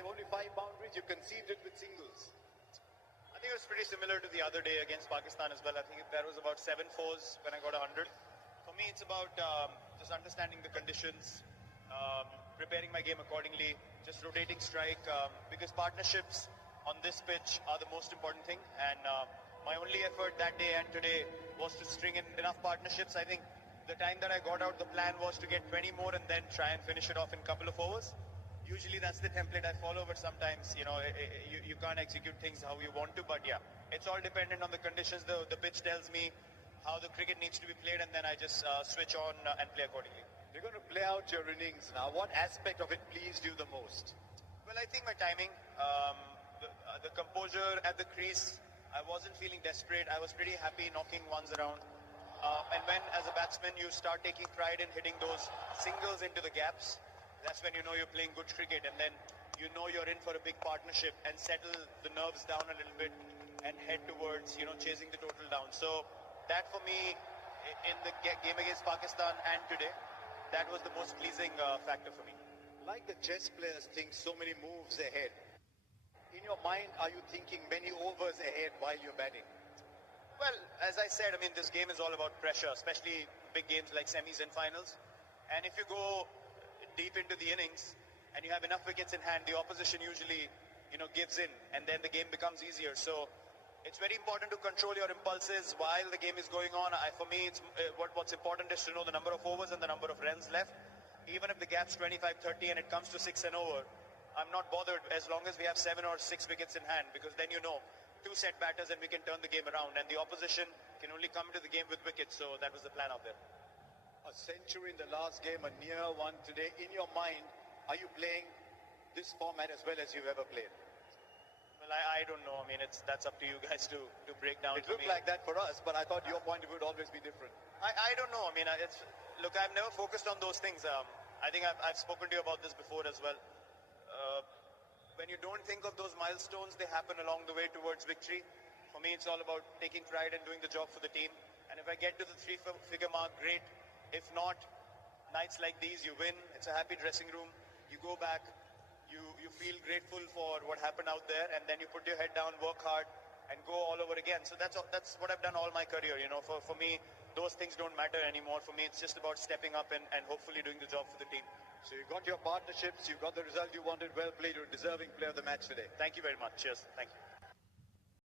There were only 5 boundaries. You conceded with singles. I think it was pretty similar to the other day against Pakistan as well. I think there was about 7 fours when I got 100. For me, it's about just understanding the conditions, preparing my game accordingly, just rotating strike, because partnerships on this pitch are the most important thing. And my only effort that day and today was to string in enough partnerships. I think the time that I got out, the plan was to get 20 more and then try and finish it off in a couple of overs. Usually that's the template I follow, but sometimes, you know, you can't execute things how you want to. But yeah, it's all dependent on the conditions. The pitch tells me how the cricket needs to be played, and then I just switch on and play accordingly. You're going to play out your innings now. What aspect of it pleased you the most? Well, I think my timing, the composure at the crease. I wasn't feeling desperate. I was pretty happy knocking ones around. And when, as a batsman, you start taking pride in hitting those singles into the gaps, that's when you know you're playing good cricket, and then you know you're in for a big partnership and settle the nerves down a little bit and head towards, you know, chasing the total down. So that for me, in the game against Pakistan and today, that was the most pleasing factor for me. Like the chess players think so many moves ahead, in your mind, are you thinking many overs ahead while you're batting? Well, as I said, I mean, this game is all about pressure, especially big games like semis and finals. And if you go deep into the innings and you have enough wickets in hand, the opposition usually, you know, gives in, and then the game becomes easier. So it's very important to control your impulses while the game is going on. For me, it's what's important is to know the number of overs and the number of runs left. Even if the gap's 25-30 and it comes to 6 and over, I'm not bothered as long as we have 7 or 6 wickets in hand, because then you know 2 set batters and we can turn the game around, and the opposition can only come into the game with wickets. So that was the plan out there. A century in the last game, a near one today. In your mind, are you playing this format as well as you've ever played? Well, I don't know. I mean, that's up to you guys to break down. It looked like that for us, but I thought your point of view would always be different. I don't know. I mean, look, I've never focused on those things. I think I've spoken to you about this before as well. When you don't think of those milestones, they happen along the way towards victory. For me, it's all about taking pride and doing the job for the team. And if I get to the 3-figure mark, great. If not, nights like these, you win. It's a happy dressing room. You go back. You feel grateful for what happened out there, and then you put your head down, work hard, and go all over again. So that's what I've done all my career. You know, for me, those things don't matter anymore. For me, it's just about stepping up and hopefully doing the job for the team. So you got your partnerships, you got the result you wanted. Well played. You're a deserving player of the match today. Thank you very much. Cheers. Thank you.